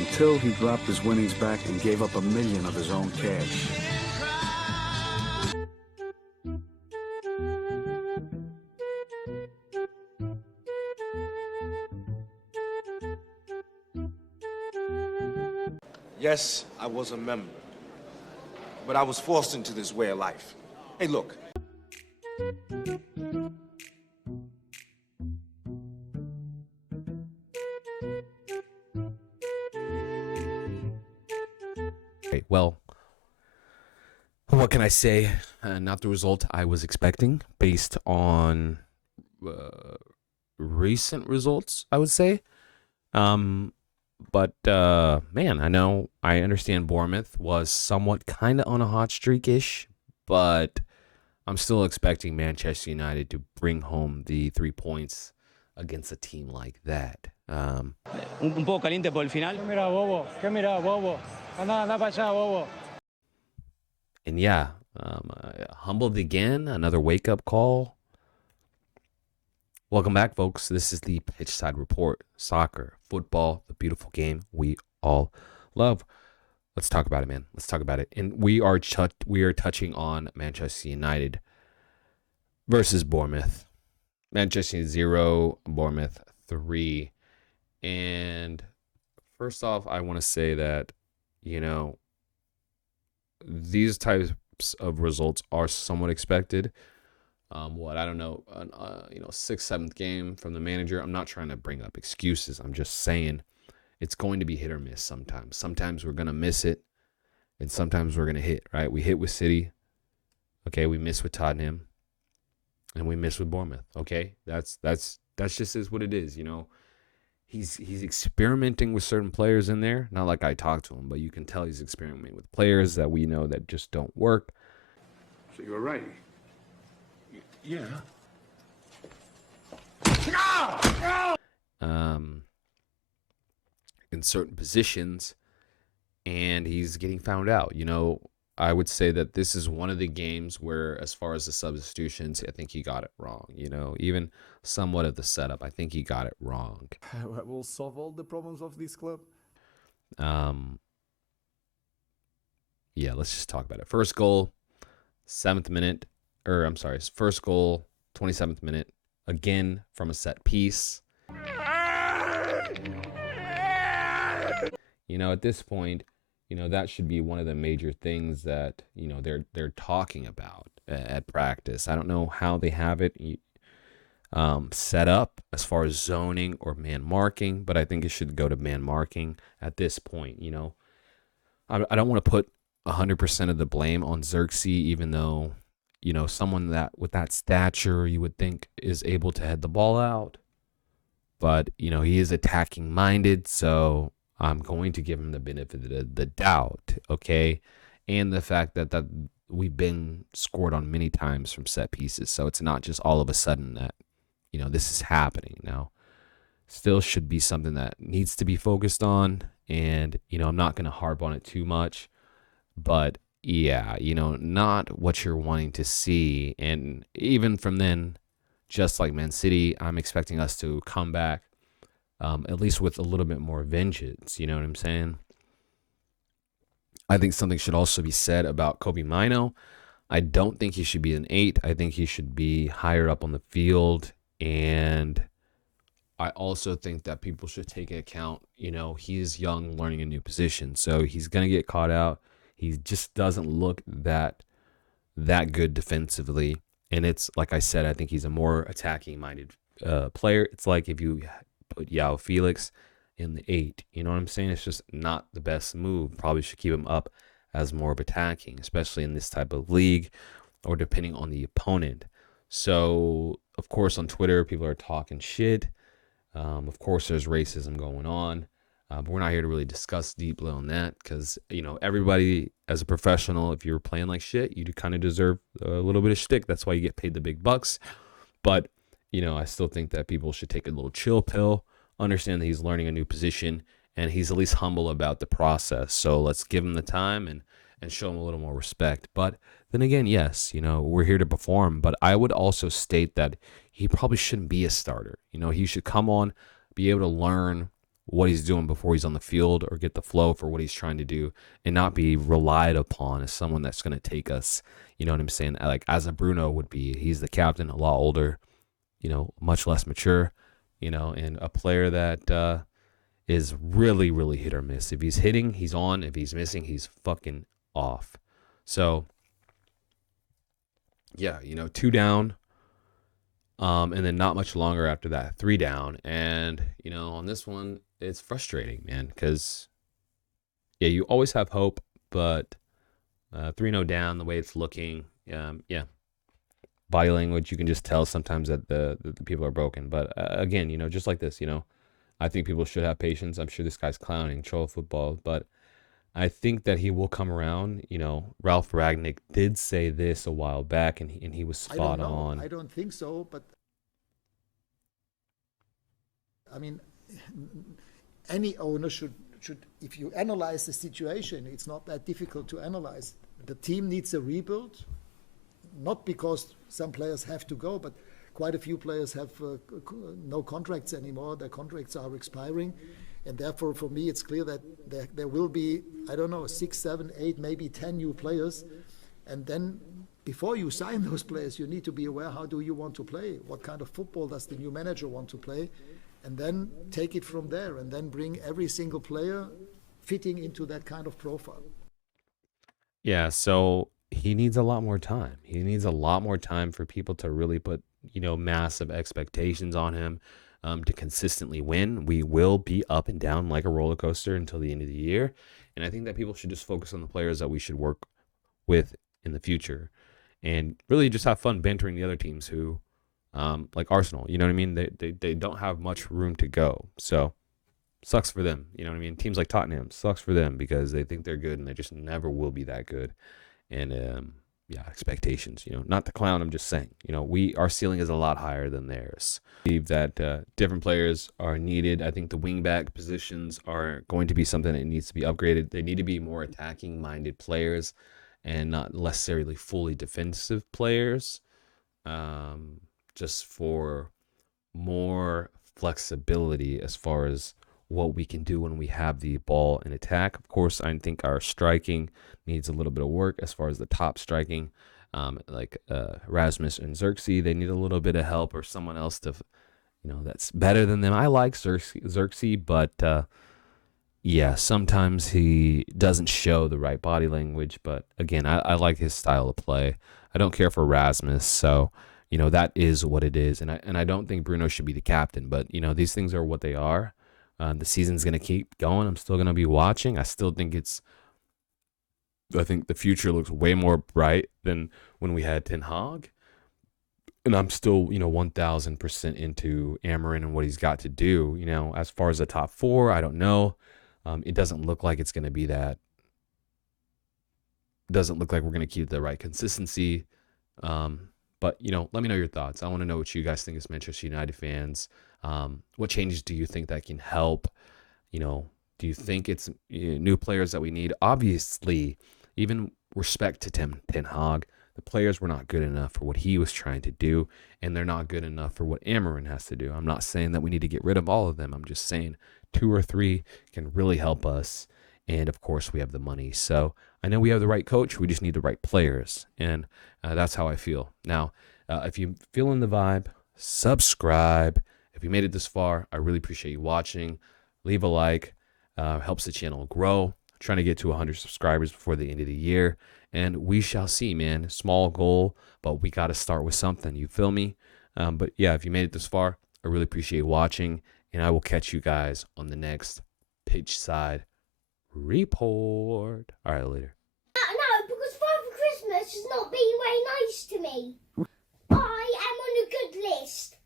until he dropped his winnings back and gave up $1 million of his own cash. Yes, I was a member, but I was forced into this way of life. Hey, look. Okay, well, what can I say? Not the result I was expecting based on recent results, I would say. But man, I understand Bournemouth was somewhat kind of on a hot streak-ish, but I'm still expecting Manchester United to bring home the 3 points against a team like that. Un poco caliente por el final. ¿Qué mira, bobo? ¿Qué mira, bobo? Anda para allá, bobo. And yeah, humbled again, another wake-up call. Welcome back, folks. This is the Pitchside Report. Soccer, football, the beautiful game we all love. Let's talk about it, man. Let's talk about it. And we are touching on Manchester United versus Bournemouth. Manchester United 0, Bournemouth 3. And first off, I want to say that, these types of results are somewhat expected. I don't know, 6th, 7th game from the manager. I'm not trying to bring up excuses. I'm just saying it's going to be hit or miss sometimes. Sometimes we're going to miss it, and sometimes we're going to hit, right? We hit with City. Okay, we miss with Tottenham, and we miss with Bournemouth. Okay, that's just is what it is, He's experimenting with certain players in there. Not like I talked to him, but you can tell he's experimenting with players that we know that just don't work. So you're right. Yeah. In certain positions, and he's getting found out. I would say that this is one of the games where, as far as the substitutions, I think he got it wrong. Even somewhat of the setup, I think he got it wrong. Will solve all the problems of this club. Yeah, let's just talk about it. First goal, 7th minute. First goal, 27th minute, again from a set piece. At this point, that should be one of the major things that, they're talking about at practice. I don't know how they have it set up as far as zoning or man marking, but I think it should go to man marking at this point. I don't want to put 100% of the blame on Xerxes, even though, someone that with that stature you would think is able to head the ball out. But, he is attacking minded, so I'm going to give him the benefit of the doubt, okay? And the fact that we've been scored on many times from set pieces, so it's not just all of a sudden that, this is happening now. Still should be something that needs to be focused on, and, I'm not going to harp on it too much, but yeah, not what you're wanting to see. And even from then, just like Man City, I'm expecting us to come back, at least with a little bit more vengeance. You know what I'm saying? I think something should also be said about Kobe Mino. I don't think he should be an 8. I think he should be higher up on the field. And I also think that people should take into account, he's young, learning a new position. So he's going to get caught out. He just doesn't look that good defensively. And it's, like I said, I think he's a more attacking-minded player. It's like if you put Yao Felix in the 8. You know what I'm saying? It's just not the best move. Probably should keep him up as more of attacking, especially in this type of league or depending on the opponent. So, of course, on Twitter, people are talking shit. Of course, there's racism going on. But we're not here to really discuss deeply on that because, everybody as a professional, if you're playing like shit, you kind of deserve a little bit of shtick. That's why you get paid the big bucks. But, I still think that people should take a little chill pill, understand that he's learning a new position, and he's at least humble about the process. So let's give him the time and show him a little more respect. But then again, yes, we're here to perform. But I would also state that he probably shouldn't be a starter. He should come on, be able to learn what he's doing before he's on the field or get the flow for what he's trying to do and not be relied upon as someone that's going to take us, you know what I'm saying? Like as a Bruno would be, he's the captain, a lot older, much less mature, and a player that is really, really hit or miss. If he's hitting, he's on. If he's missing, he's fucking off. So, yeah, 2 down. And then not much longer after that, 3 down. And, on this one, it's frustrating, man, because, yeah, you always have hope, but 3-0 down, the way it's looking, yeah. Body language, you can just tell sometimes that the people are broken. But, again, just like this, I think people should have patience. I'm sure this guy's clowning troll football, but I think that he will come around. Ralph Ragnick did say this a while back, and he was spot on. I don't think so, but I mean, any owner should, if you analyze the situation, it's not that difficult to analyze. The team needs a rebuild, not because some players have to go, but quite a few players have no contracts anymore. Their contracts are expiring. And therefore, for me, it's clear that there will be, 6, 7, 8, maybe 10 new players. And then before you sign those players, you need to be aware, how do you want to play? What kind of football does the new manager want to play? And then take it from there and then bring every single player fitting into that kind of profile. Yeah, so he needs a lot more time. He needs a lot more time for people to really put, massive expectations on him. To consistently win. We will be up and down like a roller coaster until the end of the year. And I think that people should just focus on the players that we should work with in the future and really just have fun bantering the other teams who, like Arsenal, you know what I mean? They don't have much room to go. So sucks for them. You know what I mean? Teams like Tottenham, sucks for them because they think they're good and they just never will be that good. And, yeah, expectations, not the clown. I'm just saying, our ceiling is a lot higher than theirs. I believe that different players are needed. I think the wingback positions are going to be something that needs to be upgraded. They need to be more attacking minded players and not necessarily fully defensive players, just for more flexibility as far as what we can do when we have the ball in attack. Of course, I think our striking needs a little bit of work as far as the top striking, like Rasmus and Xerxes. They need a little bit of help or someone else to, that's better than them. I like Xerxes, but yeah, sometimes he doesn't show the right body language. But again, I like his style of play. I don't care for Rasmus, so that is what it is. And I don't think Bruno should be the captain, but these things are what they are. The season's going to keep going. I'm still going to be watching. I think the future looks way more bright than when we had Ten Hag. And I'm still, 1,000% into Amarin and what he's got to do. As far as the top 4, I don't know. It doesn't look like it's going to be that. It doesn't look like we're going to keep the right consistency. But, let me know your thoughts. I want to know what you guys think as Manchester United fans. What changes do you think that can help? Do you think it's new players that we need? Obviously, even respect to Ten Hag, the players were not good enough for what he was trying to do, and they're not good enough for what Amarin has to do. I'm not saying that we need to get rid of all of them. I'm just saying 2 or 3 can really help us. And, of course, we have the money. So I know we have the right coach. We just need the right players. And that's how I feel. Now, if you're feeling the vibe, subscribe. If you made it this far, I really appreciate you watching. Leave a like. Helps the channel grow. I'm trying to get to 100 subscribers before the end of the year. And we shall see, man. Small goal, but we got to start with something. You feel me? But, yeah, if you made it this far, I really appreciate watching. And I will catch you guys on the next Pitch Side Report. All right, later. No, because Father Christmas has not been very nice to me. I am on a good list.